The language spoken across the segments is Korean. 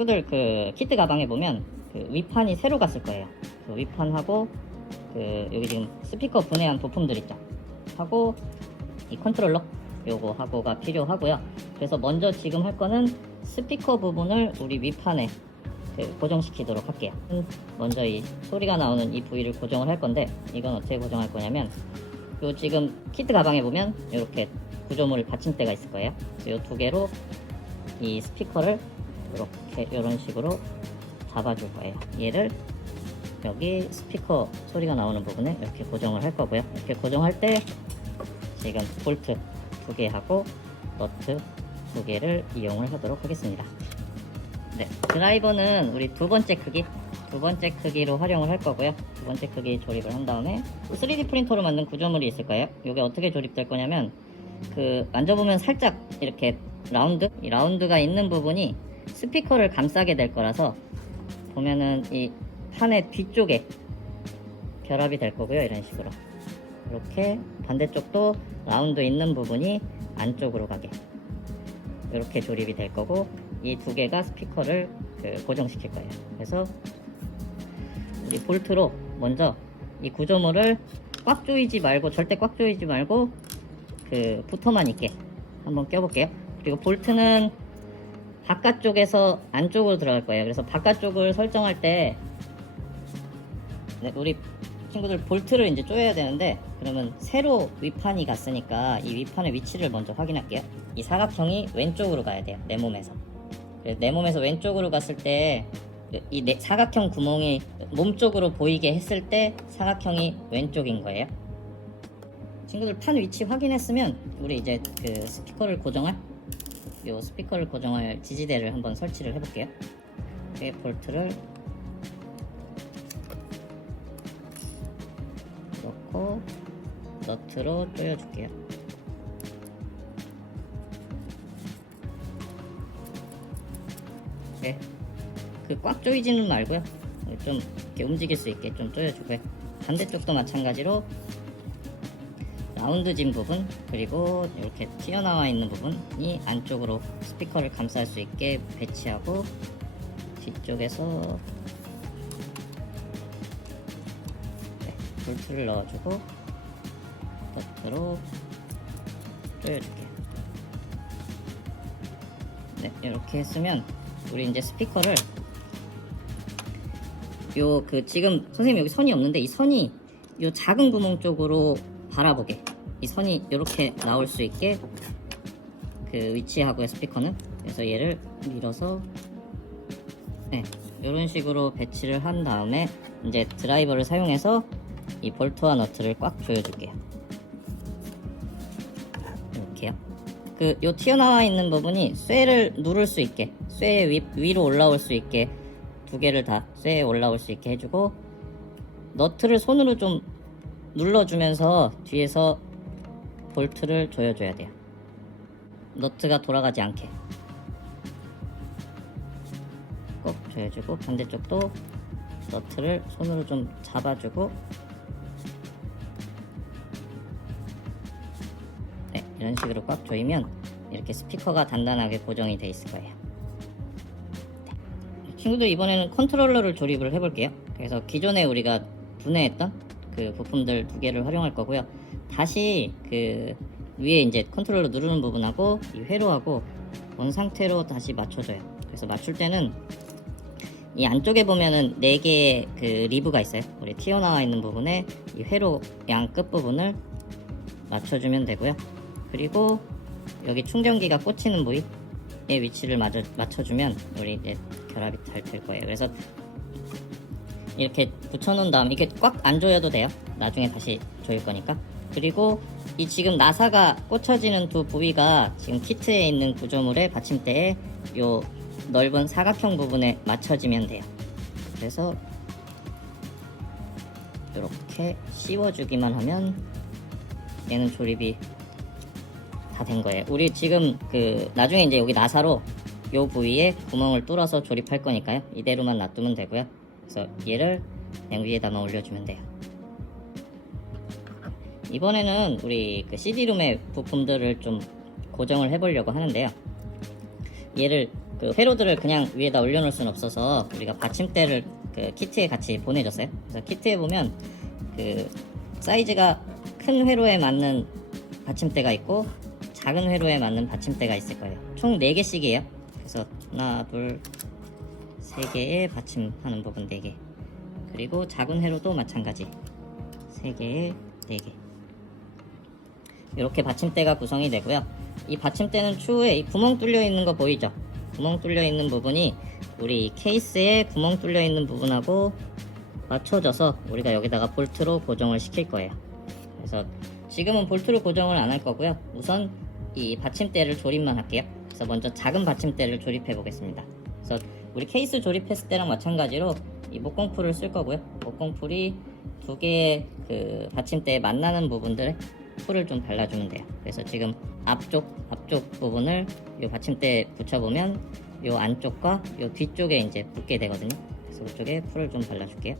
친구들 그 키트 가방에 보면 그 위판이 새로 갔을 거예요. 그 위판하고 그 여기 지금 스피커 분해한 부품들 있죠. 하고 이 컨트롤러 요거 하고가 필요하고요. 그래서 먼저 지금 할 거는 스피커 부분을 우리 위판에 그 고정시키도록 할게요. 먼저 이 소리가 나오는 이 부위를 고정을 할 건데 이건 어떻게 고정할 거냐면 요 지금 키트 가방에 보면 이렇게 구조물 받침대가 있을 거예요. 요두 개로 이 스피커를 이렇게 이런 식으로 잡아줄 거예요. 얘를 여기 스피커 소리가 나오는 부분에 이렇게 고정을 할 거고요. 이렇게 고정할 때 지금 볼트 두 개 하고 너트 두 개를 이용을 하도록 하겠습니다. 네, 드라이버는 우리 두 번째 크기 두 번째 크기로 활용을 할 거고요. 두 번째 크기 조립을 한 다음에 3D 프린터로 만든 구조물이 있을 거예요. 이게 어떻게 조립될 거냐면 그 만져보면 살짝 이렇게 라운드 이 라운드가 있는 부분이 스피커를 감싸게 될 거라서 보면은 이 판의 뒤쪽에 결합이 될 거고요 이런 식으로. 이렇게 반대쪽도 라운드 있는 부분이 안쪽으로 가게. 이렇게 조립이 될 거고 이 두 개가 스피커를 그 고정시킬 거예요. 그래서 우리 볼트로 먼저 이 구조물을 꽉 조이지 말고 절대 꽉 조이지 말고 그 붙어만 있게 한번 껴볼게요. 그리고 볼트는 바깥쪽에서 안쪽으로 들어갈 거예요. 그래서 바깥쪽을 설정할 때 네, 우리 친구들 볼트를 이제 조여야 되는데 그러면 새로 위판이 갔으니까 이 위판의 위치를 먼저 확인할게요. 이 사각형이 왼쪽으로 가야 돼요 내 몸에서. 내 몸에서 왼쪽으로 갔을 때 이 사각형 구멍이 몸 쪽으로 보이게 했을 때 사각형이 왼쪽인 거예요. 친구들 판 위치 확인했으면 우리 이제 그 스피커를 고정할 요 스피커를 고정할 지지대를 한번 설치를 해볼게요. 여기 볼트를 넣고 너트로 조여줄게요. 네. 그꽉 조이지는 말고요. 좀 이렇게 움직일 수 있게 좀 조여주고요. 반대쪽도 마찬가지로 라운드진 부분 그리고 이렇게 튀어나와 있는 부분이 안쪽으로 스피커를 감쌀 수 있게 배치하고 뒤쪽에서 네, 볼트를 넣어주고 버트로 조여줄게요. 네 이렇게 했으면 우리 이제 스피커를 요 그 지금 선생님 여기 선이 없는데 이 선이 요 작은 구멍 쪽으로 바라보게 이 선이 이렇게 나올 수 있게 그 위치하고요 스피커는 그래서 얘를 밀어서 네 이런 식으로 배치를 한 다음에 이제 드라이버를 사용해서 이 볼트와 너트를 꽉 조여줄게요. 이렇게요. 그 요 튀어나와 있는 부분이 쇠를 누를 수 있게 쇠 위, 위로 올라올 수 있게 두 개를 다 쇠에 올라올 수 있게 해주고 너트를 손으로 좀 눌러주면서 뒤에서 볼트를 조여줘야 돼요. 너트가 돌아가지 않게 꼭 조여주고 반대쪽도 너트를 손으로 좀 잡아주고 네, 이런 식으로 꽉 조이면 이렇게 스피커가 단단하게 고정이 돼 있을 거예요. 네. 친구들 이번에는 컨트롤러를 조립을 해볼게요. 그래서 기존에 우리가 분해했던 그 부품들 두 개를 활용할 거고요. 다시 그 위에 이제 컨트롤러 누르는 부분하고 이 회로하고 원 상태로 다시 맞춰줘요. 그래서 맞출 때는 이 안쪽에 보면은 네 개의 그 리브가 있어요. 우리 튀어나와 있는 부분에 이 회로 양 끝 부분을 맞춰주면 되고요. 그리고 여기 충전기가 꽂히는 부위의 위치를 맞춰, 맞춰주면 우리 이제 결합이 잘 될 거예요. 그래서 이렇게 붙여놓은 다음 이렇게 꽉 안 조여도 돼요. 나중에 다시 조일 거니까. 그리고 이 지금 나사가 꽂혀지는 두 부위가 지금 키트에 있는 구조물의 받침대에 요 넓은 사각형 부분에 맞춰지면 돼요. 그래서 이렇게 씌워주기만 하면 얘는 조립이 다 된 거예요. 우리 지금 그 나중에 이제 여기 나사로 요 부위에 구멍을 뚫어서 조립할 거니까요. 이대로만 놔두면 되고요. 그래서 얘를 그냥 위에다만 올려주면 돼요. 이번에는 우리 그 CD룸의 부품들을 좀 고정을 해보려고 하는데요. 얘를 그 회로들을 그냥 위에다 올려놓을 수는 없어서 우리가 받침대를 그 키트에 같이 보내줬어요. 그래서 키트에 보면 그 사이즈가 큰 회로에 맞는 받침대가 있고 작은 회로에 맞는 받침대가 있을 거예요. 총 4개씩이에요. 그래서 하나, 둘, 세 개의 받침하는 부분 4개. 그리고 작은 회로도 마찬가지. 3개에 4개. 이렇게 받침대가 구성이 되고요. 이 받침대는 추후에 이 구멍 뚫려 있는 거 보이죠? 구멍 뚫려 있는 부분이 우리 이 케이스에 구멍 뚫려 있는 부분하고 맞춰져서 우리가 여기다가 볼트로 고정을 시킬 거예요. 그래서 지금은 볼트로 고정을 안 할 거고요. 우선 이 받침대를 조립만 할게요. 그래서 먼저 작은 받침대를 조립해 보겠습니다. 그래서 우리 케이스 조립했을 때랑 마찬가지로 이 목공풀을 쓸 거고요. 목공풀이 두 개의 그 받침대에 만나는 부분들에 풀을 좀 발라주면 돼요. 그래서 지금 앞쪽 앞쪽 부분을 이 받침대에 붙여보면 이 안쪽과 이 뒤쪽에 이제 붙게 되거든요. 그래서 그쪽에 풀을 좀 발라줄게요.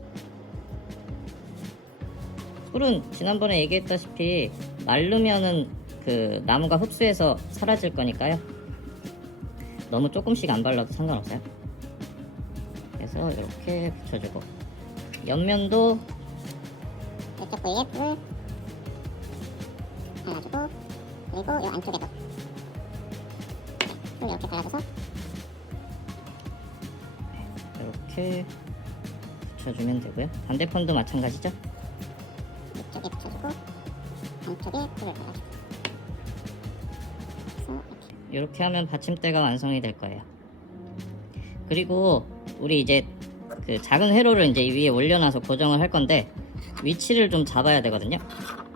풀은 지난번에 얘기했다시피 마르면은 그 나무가 흡수해서 사라질 거니까요. 너무 조금씩 안 발라도 상관없어요. 그래서 이렇게 붙여주고 옆면도 이쪽 부위에 뿔 발라주고 그리고 이 안쪽에도 뿔 이렇게 발라줘서 이렇게 붙여주면 되고요. 반대편도 마찬가지죠. 이쪽에 붙여주고 안쪽에 뿔을 발라주고 그래서 이렇게 이렇게 하면 받침대가 완성이 될 거예요. 그리고 우리 이제 그 작은 회로를 이제 위에 올려놔서 고정을 할 건데 위치를 좀 잡아야 되거든요.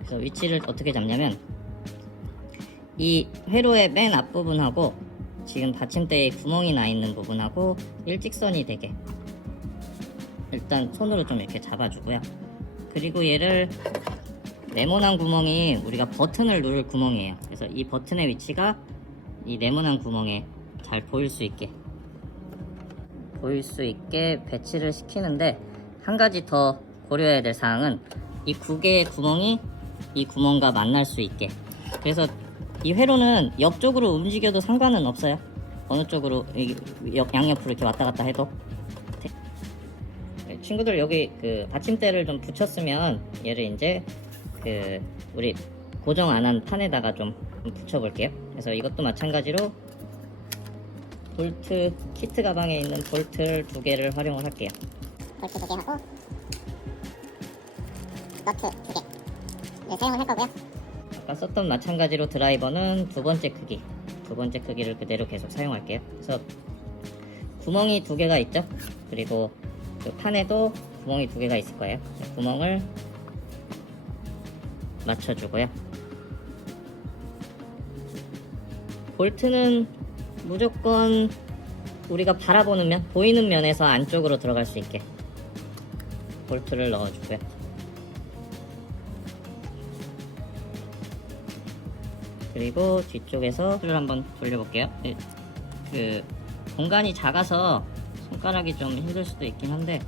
그래서 위치를 어떻게 잡냐면 이 회로의 맨 앞부분하고 지금 받침대에 구멍이 나 있는 부분하고 일직선이 되게 일단 손으로 좀 이렇게 잡아주고요. 그리고 얘를 네모난 구멍이 우리가 버튼을 누를 구멍이에요. 그래서 이 버튼의 위치가 이 네모난 구멍에 잘 보일 수 있게 보일 수 있게 배치를 시키는데 한 가지 더 고려해야 될 사항은 이 두 개의 구멍이 이 구멍과 만날 수 있게. 그래서 이 회로는 옆쪽으로 움직여도 상관은 없어요. 어느 쪽으로 양옆으로 이렇게 왔다 갔다 해도. 네, 친구들 여기 그 받침대를 좀 붙였으면 얘를 이제 그 우리 고정 안 한 판에다가 좀 붙여 볼게요. 그래서 이것도 마찬가지로 볼트 키트 가방에 있는 볼트를 두 개를 활용을 할게요. 볼트 두 개 하고 너트 두개 를 사용을 할 거고요. 아까 썼던 마찬가지로 드라이버는 두 번째 크기 두 번째 크기를 그대로 계속 사용할게요. 그래서 구멍이 두 개가 있죠? 그리고 그 판에도 구멍이 두 개가 있을 거예요. 구멍을 맞춰주고요. 볼트는 무조건 우리가 바라보는 면 보이는 면에서 안쪽으로 들어갈 수 있게 볼트를 넣어주고요 그리고 뒤쪽에서 를 한번 돌려볼게요. 예, 그 공간이 작아서 손가락이 좀 힘들 수도 있긴 한데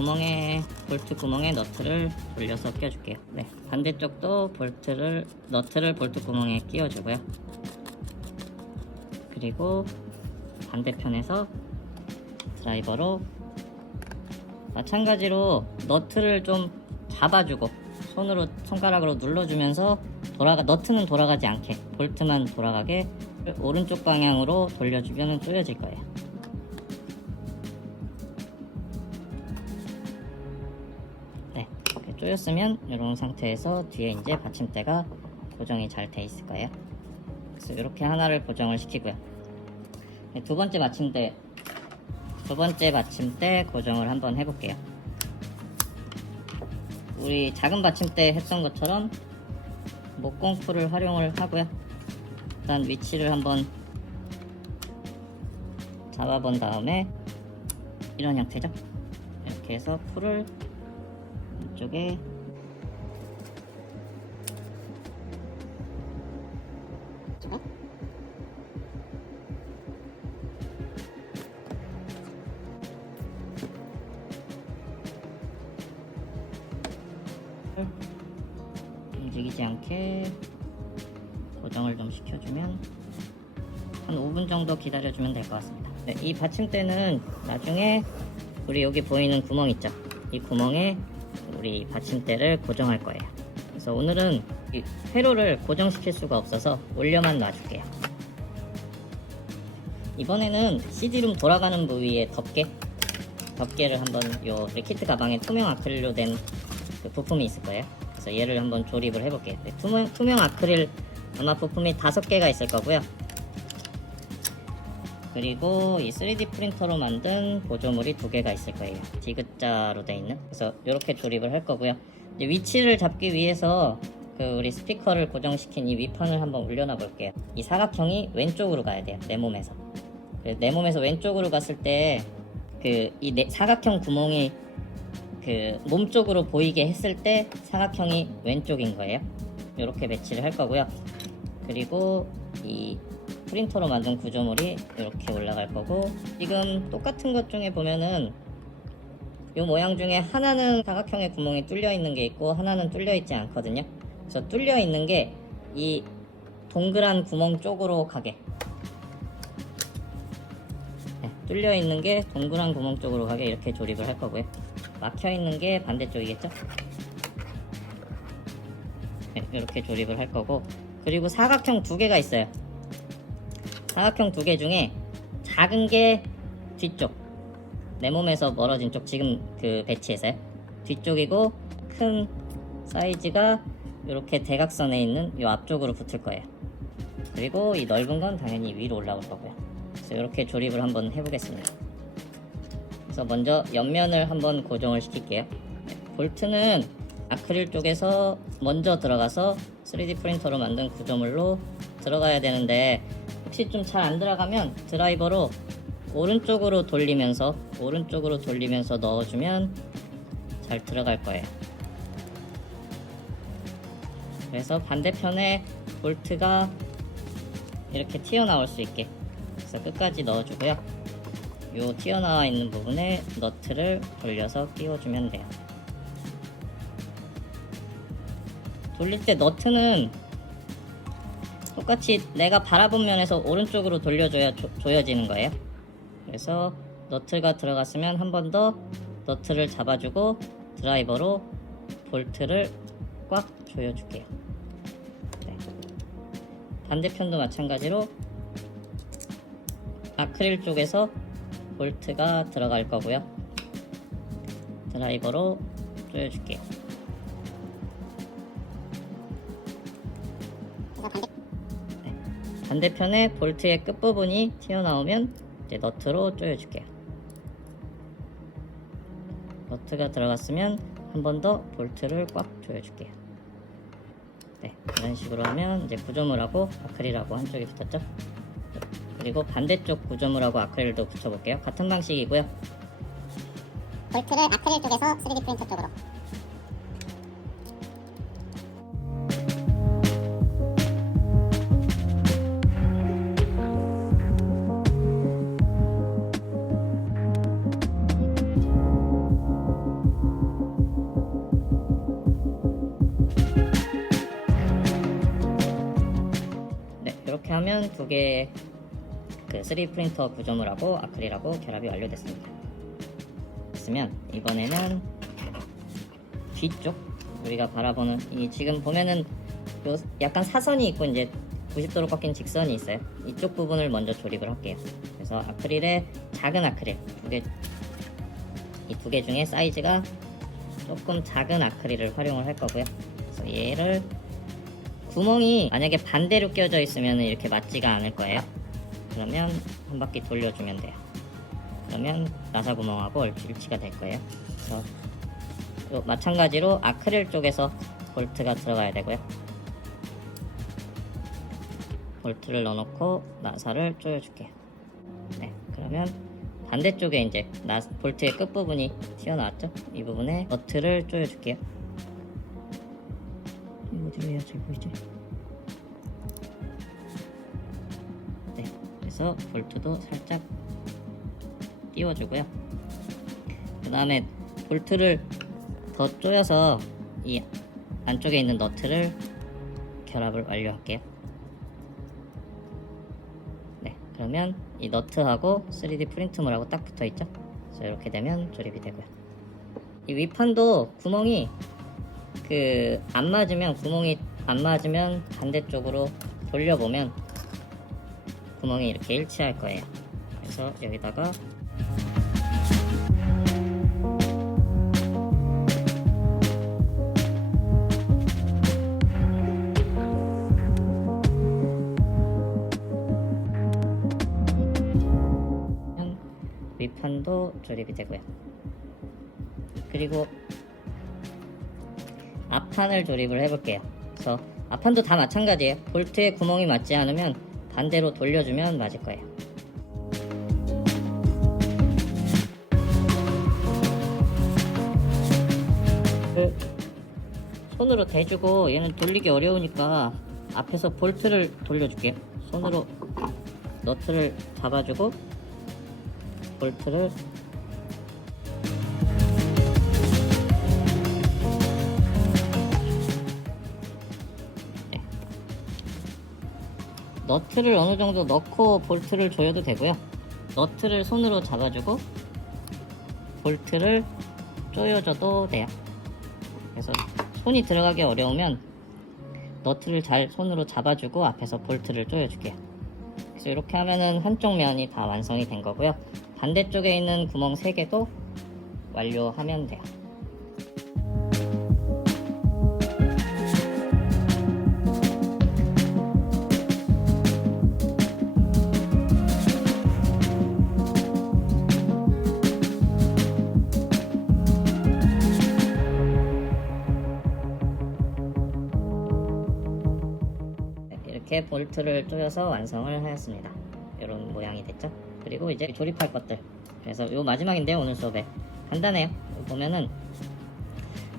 구멍에 볼트 구멍에 너트를 돌려서 껴줄게요. 네, 반대쪽도 볼트를 너트를 볼트 구멍에 끼워주고요. 그리고 반대편에서 드라이버로 마찬가지로 너트를 좀 잡아주고 손으로 손가락으로 눌러주면서 돌아가 너트는 돌아가지 않게 볼트만 돌아가게 오른쪽 방향으로 돌려주면 조여질 거예요. 네, 조였으면 이런 상태에서 뒤에 이제 받침대가 고정이 잘 돼 있을 거예요. 그래서 이렇게 하나를 고정을 시키고요. 네, 두 번째 받침대 두 번째 받침대 고정을 한번 해볼게요. 우리 작은 받침대 했던 것처럼 목공풀을 활용을 하고요. 일단 위치를 한번 잡아본 다음에 이런 형태죠. 이렇게 해서 풀을 이쪽에 움직이지 않게 고정을 좀 시켜주면 한 5분 정도 기다려주면 될 것 같습니다. 네, 이 받침대는 나중에 우리 여기 보이는 구멍 있죠? 이 구멍에 우리 받침대를 고정할 거예요. 그래서 오늘은 이 회로를 고정시킬 수가 없어서 올려만 놔줄게요. 이번에는 CD룸 돌아가는 부위에 덮개 덮개를 한번 요 우리 키트 가방에 투명 아크릴로 된 그 부품이 있을 거예요. 그래서 얘를 한번 조립을 해볼게요. 네, 투명, 투명 아크릴 아마 부품이 다섯 개가 있을 거고요. 그리고 이 3D 프린터로 만든 보조물이 두 개가 있을 거예요. 디귿자로 돼 있는. 그래서 이렇게 조립을 할 거고요. 위치를 잡기 위해서 그 우리 스피커를 고정시킨 이 위판을 한번 올려놔 볼게요. 이 사각형이 왼쪽으로 가야 돼요. 내 몸에서. 내 몸에서 왼쪽으로 갔을 때 그 이 사각형 구멍이 그 몸 쪽으로 보이게 했을 때 사각형이 왼쪽인 거예요. 이렇게 배치를 할 거고요. 그리고 이 프린터로 만든 구조물이 이렇게 올라갈 거고 지금 똑같은 것 중에 보면은 이 모양 중에 하나는 사각형의 구멍이 뚫려 있는 게 있고 하나는 뚫려 있지 않거든요. 그래서 뚫려 있는 게 이 동그란 구멍 쪽으로 가게. 네, 뚫려 있는 게 동그란 구멍 쪽으로 가게 이렇게 조립을 할 거고요. 막혀 있는 게 반대쪽이겠죠? 네, 이렇게 조립을 할 거고. 그리고 사각형 두 개가 있어요. 사각형 두 개 중에 작은 게 뒤쪽. 내 몸에서 멀어진 쪽 지금 그 배치에서요. 뒤쪽이고 큰 사이즈가 이렇게 대각선에 있는 이 앞쪽으로 붙을 거예요. 그리고 이 넓은 건 당연히 위로 올라올 거고요. 그래서 이렇게 조립을 한번 해보겠습니다 그래서 먼저 옆면을 한번 고정을 시킬게요 네, 볼트는 아크릴 쪽에서 먼저 들어가서 3D 프린터로 만든 구조물로 들어가야 되는데 혹시 좀 잘 안 들어가면 드라이버로 오른쪽으로 돌리면서 오른쪽으로 돌리면서 넣어주면 잘 들어갈 거예요. 그래서 반대편에 볼트가 이렇게 튀어나올 수 있게 그래서 끝까지 넣어주고요. 요 튀어나와 있는 부분에 너트를 돌려서 끼워주면 돼요. 돌릴 때 너트는 똑같이 내가 바라본 면에서 오른쪽으로 돌려줘야 조, 조여지는 거예요. 그래서 너트가 들어갔으면 한 번 더 너트를 잡아주고 드라이버로 볼트를 꽉 조여줄게요. 네. 반대편도 마찬가지로 아크릴 쪽에서 볼트가 들어갈 거고요. 드라이버로 조여줄게요. 반대 반대편에 볼트의 끝부분이 튀어나오면 이제 너트로 조여줄게요. 너트가 들어갔으면 한 번 더 볼트를 꽉 조여줄게요. 네, 이런 식으로 하면 이제 구조물하고 아크릴하고 한쪽이 붙었죠? 그리고 반대쪽 구조물하고 아크릴도 붙여볼게요. 같은 방식이고요. 볼트를 아크릴 쪽에서 3D 프린터 쪽으로 네, 이렇게 하면 두 개의 그 3D 프린터 구조물하고 아크릴하고 결합이 완료됐습니다. 됐으면 이번에는 뒤쪽 우리가 바라보는 이 지금 보면은 요 약간 사선이 있고 이제 90도로 꺾인 직선이 있어요. 이쪽 부분을 먼저 조립을 할게요. 그래서 아크릴에 작은 아크릴 두 개, 이 두 개 중에 사이즈가 조금 작은 아크릴을 활용을 할 거고요. 그래서 얘를 구멍이 만약에 반대로 끼워져 있으면 이렇게 맞지가 않을 거예요. 그러면 한 바퀴 돌려주면 돼요. 그러면 나사 구멍하고 일치가 될 거예요. 그래서 요 마찬가지로 아크릴 쪽에서 볼트가 들어가야 되고요. 볼트를 넣어놓고 나사를 조여줄게요. 네, 그러면 반대쪽에 이제 나, 볼트의 끝부분이 튀어나왔죠? 이 부분에 너트를 조여줄게요. 이거 해야 잘 보이지? 그래서 볼트도 살짝 띄워주고요. 그 다음에 볼트를 더 조여서 이 안쪽에 있는 너트를 결합을 완료할게요. 네, 그러면 이 너트하고 3D 프린트물하고 딱 붙어 있죠? 그래서 이렇게 되면 조립이 되고요. 이 위판도 구멍이 그 안 맞으면 구멍이 안 맞으면 반대쪽으로 돌려보면 구멍이 이렇게 일치할 거예요. 그래서 여기다가 위판도 조립이 되고요. 그리고 앞판을 조립을 해볼게요. 그래서 앞판도 다 마찬가지예요. 볼트에 구멍이 맞지 않으면 반대로 돌려주면 맞을 거예요. 그 손으로 대주고 얘는 돌리기 어려우니까 앞에서 볼트를 돌려줄게요. 손으로 너트를 잡아주고 볼트를 너트를 어느 정도 넣고 볼트를 조여도 되고요. 너트를 손으로 잡아주고 볼트를 조여줘도 돼요. 그래서 손이 들어가기 어려우면 너트를 잘 손으로 잡아주고 앞에서 볼트를 조여줄게요. 그래서 이렇게 하면은 한쪽 면이 다 완성이 된 거고요. 반대쪽에 있는 구멍 3개도 완료하면 돼요. 이렇게 볼트를 조여서 완성을 하였습니다. 이런 모양이 됐죠? 그리고 이제 조립할 것들. 그래서 요 마지막인데요, 오늘 수업에. 간단해요. 보면은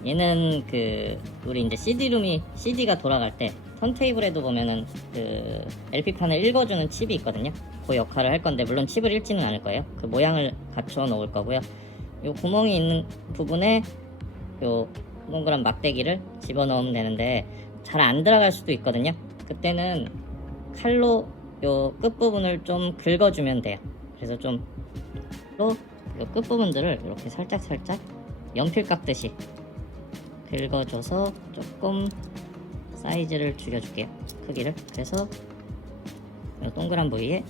얘는 그 우리 이제 CD룸이 CD가 돌아갈 때 턴테이블에도 보면은 그 LP판을 읽어주는 칩이 있거든요. 그 역할을 할 건데 물론 칩을 읽지는 않을 거예요. 그 모양을 갖춰 놓을 거고요. 요 구멍이 있는 부분에 요 동그란 막대기를 집어넣으면 되는데 잘 안 들어갈 수도 있거든요. 그때는 칼로 요 끝부분을 좀 긁어주면 돼요. 그래서 좀 또 요 끝부분들을 이렇게 살짝 살짝 연필 깎듯이 긁어줘서 조금 사이즈를 줄여줄게요. 크기를. 그래서 요 동그란 부위에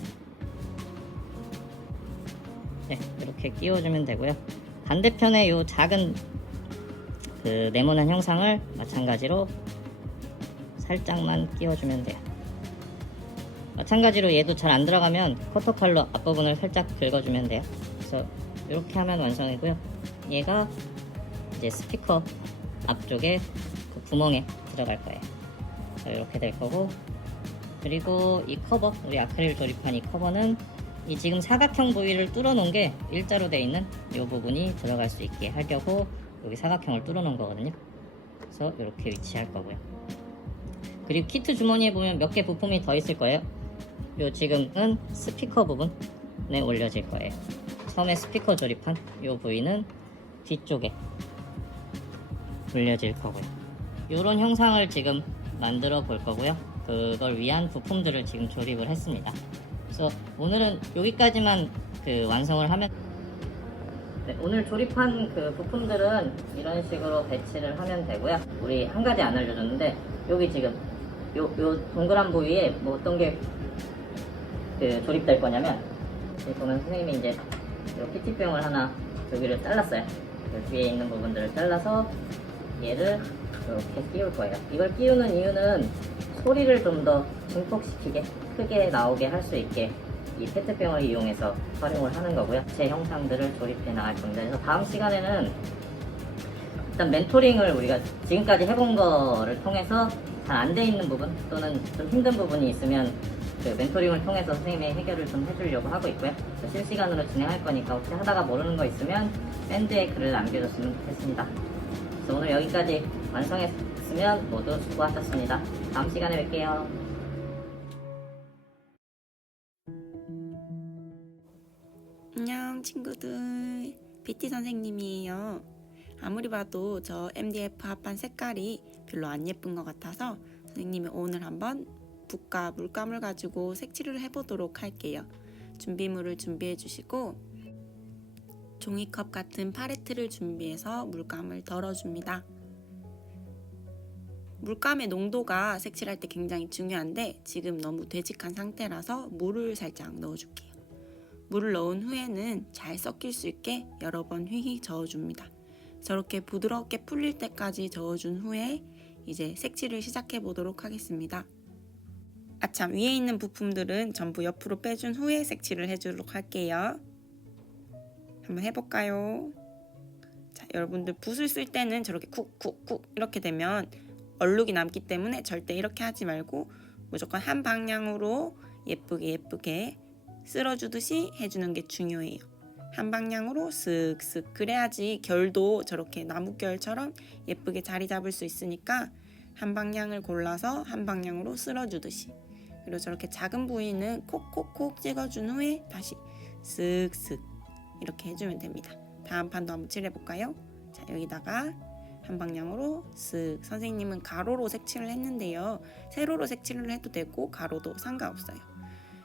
네, 이렇게 끼워주면 되고요. 반대편에 요 작은 그 네모난 형상을 마찬가지로 살짝만 끼워주면 돼요. 마찬가지로 얘도 잘 안 들어가면 커터 칼로 앞부분을 살짝 긁어주면 돼요. 그래서 이렇게 하면 완성이고요. 얘가 이제 스피커 앞쪽에 그 구멍에 들어갈 거예요. 이렇게 될 거고 그리고 이 커버 우리 아크릴 조립한 이 커버는 이 지금 사각형 부위를 뚫어 놓은 게 일자로 돼 있는 이 부분이 들어갈 수 있게 하려고 여기 사각형을 뚫어 놓은 거거든요. 그래서 이렇게 위치할 거고요. 그리고 키트 주머니에 보면 몇 개 부품이 더 있을 거예요. 요 지금은 스피커 부분에 올려질 거예요. 처음에 스피커 조립한 요 부위는 뒤쪽에 올려질 거고요. 요런 형상을 지금 만들어 볼 거고요. 그걸 위한 부품들을 지금 조립을 했습니다. 그래서 오늘은 여기까지만 그 완성을 하면 네, 오늘 조립한 그 부품들은 이런 식으로 배치를 하면 되고요. 우리 한 가지 안 알려줬는데 여기 지금 요, 요 동그란 부위에 뭐 어떤 게 그 조립될 거냐면 여기 보면 선생님이 이제 요 PT병을 하나 여기를 잘랐어요. 그 뒤에 있는 부분들을 잘라서 얘를 이렇게 끼울 거예요. 이걸 끼우는 이유는 소리를 좀 더 증폭시키게 크게 나오게 할 수 있게 이 페트병을 이용해서 활용을 하는 거고요. 제 형상들을 조립해 나갈 겁니다. 그래서 다음 시간에는 일단 멘토링을 우리가 지금까지 해본 거를 통해서 잘 안 돼 있는 부분 또는 좀 힘든 부분이 있으면 그 멘토링을 통해서 선생님이 해결을 좀 해주려고 하고 있고요. 실시간으로 진행할 거니까 혹시 하다가 모르는 거 있으면 밴드에 글을 남겨줬으면 좋겠습니다. 그래서 오늘 여기까지 완성했으면 모두 수고하셨습니다. 다음 시간에 뵐게요. 안녕 친구들 PT 선생님이에요 아무리 봐도 저 MDF 합판 색깔이 별로 안 예쁜 것 같아서 선생님이 오늘 한번 붓과 물감을 가지고 색칠을 해보도록 할게요. 준비물을 준비해 주시고 종이컵 같은 팔레트를 준비해서 물감을 덜어줍니다. 물감의 농도가 색칠할 때 굉장히 중요한데 지금 너무 되직한 상태라서 물을 살짝 넣어줄게요. 물을 넣은 후에는 잘 섞일 수 있게 여러 번 휘휘 저어줍니다. 저렇게 부드럽게 풀릴 때까지 저어준 후에 이제 색칠을 시작해 보도록 하겠습니다. 아참 위에 있는 부품들은 전부 옆으로 빼준 후에 색칠을 해주도록 할게요. 한번 해볼까요? 자, 여러분들 붓을 쓸 때는 저렇게 쿡쿡쿡 이렇게 되면 얼룩이 남기 때문에 절대 이렇게 하지 말고 무조건 한 방향으로 예쁘게 예쁘게 쓸어주듯이 해주는 게 중요해요. 한 방향으로 쓱쓱 그래야지 결도 저렇게 나무결처럼 예쁘게 자리 잡을 수 있으니까 한 방향을 골라서 한 방향으로 쓸어주듯이 그리고 저렇게 작은 부위는 콕콕콕 찍어준 후에 다시 쓱쓱 이렇게 해주면 됩니다. 다음 판도 한번 칠해볼까요? 자 여기다가 한 방향으로 쓱 선생님은 가로로 색칠을 했는데요. 세로로 색칠을 해도 되고 가로도 상관없어요.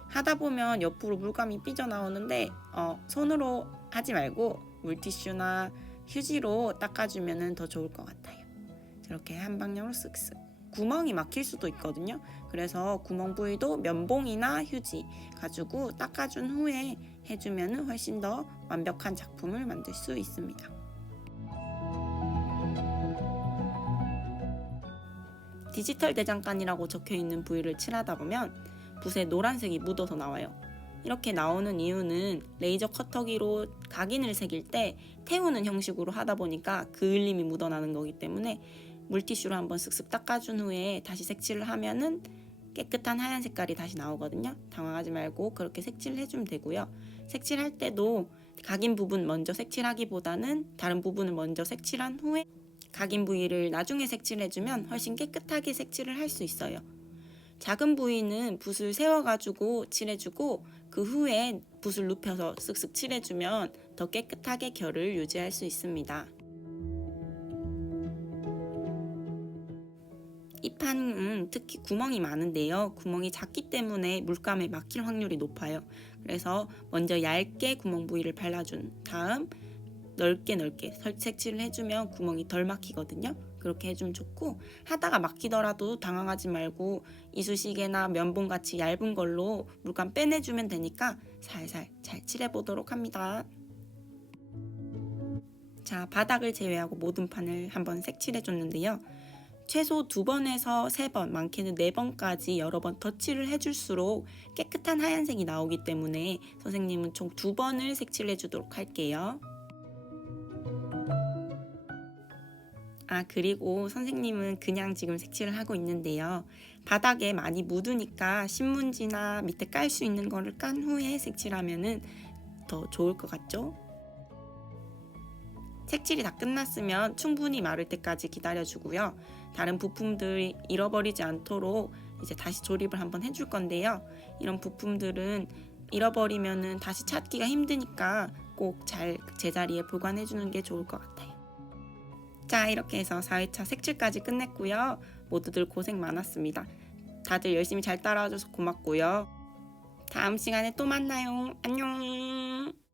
하다 보면 옆으로 물감이 삐져나오는데 어, 손으로 하지 말고 물티슈나 휴지로 닦아주면 더 좋을 것 같아요. 저렇게 한 방향으로 쓱쓱. 구멍이 막힐 수도 있거든요. 그래서 구멍 부위도 면봉이나 휴지 가지고 닦아준 후에 해주면 훨씬 더 완벽한 작품을 만들 수 있습니다. 디지털 대장간이라고 적혀 있는 부위를 칠하다 보면 붓에 노란색이 묻어서 나와요. 이렇게 나오는 이유는 레이저 커터기로 각인을 새길 때 태우는 형식으로 하다 보니까 그을림이 묻어나는 거기 때문에 물티슈로 한번 쓱쓱 닦아준 후에 다시 색칠을 하면은 깨끗한 하얀 색깔이 다시 나오거든요. 당황하지 말고 그렇게 색칠을 해주면 되고요. 색칠할 때도 각인 부분 먼저 색칠하기보다는 다른 부분을 먼저 색칠한 후에 각인 부위를 나중에 색칠해주면 훨씬 깨끗하게 색칠을 할 수 있어요. 작은 부위는 붓을 세워가지고 칠해주고 그 후에 붓을 눕혀서 쓱쓱 칠해주면 더 깨끗하게 결을 유지할 수 있습니다. 이 판은 특히 구멍이 많은데요. 구멍이 작기 때문에 물감에 막힐 확률이 높아요. 그래서 먼저 얇게 구멍 부위를 발라준 다음 넓게 넓게 색칠을 해주면 구멍이 덜 막히거든요. 그렇게 해주면 좋고 하다가 막히더라도 당황하지 말고 이쑤시개나 면봉 같이 얇은 걸로 물감 빼내주면 되니까 살살 잘 칠해보도록 합니다. 자 바닥을 제외하고 모든 판을 한번 색칠해줬는데요. 최소 두 번에서 세 번, 많게는 네 번까지 여러 번 덧칠을 해줄수록 깨끗한 하얀색이 나오기 때문에 선생님은 총 두 번을 색칠해 주도록 할게요. 아, 그리고 선생님은 그냥 지금 색칠을 하고 있는데요. 바닥에 많이 묻으니까 신문지나 밑에 깔 수 있는 거를 깐 후에 색칠하면은 더 좋을 것 같죠? 색칠이 다 끝났으면 충분히 마를 때까지 기다려주고요. 다른 부품들이 잃어버리지 않도록 이제 다시 조립을 한번 해줄 건데요. 이런 부품들은 잃어버리면은 다시 찾기가 힘드니까 꼭 잘 제자리에 보관해주는 게 좋을 것 같아요. 자, 이렇게 해서 4회차 색칠까지 끝냈고요. 모두들 고생 많았습니다. 다들 열심히 잘 따라와줘서 고맙고요. 다음 시간에 또 만나요. 안녕.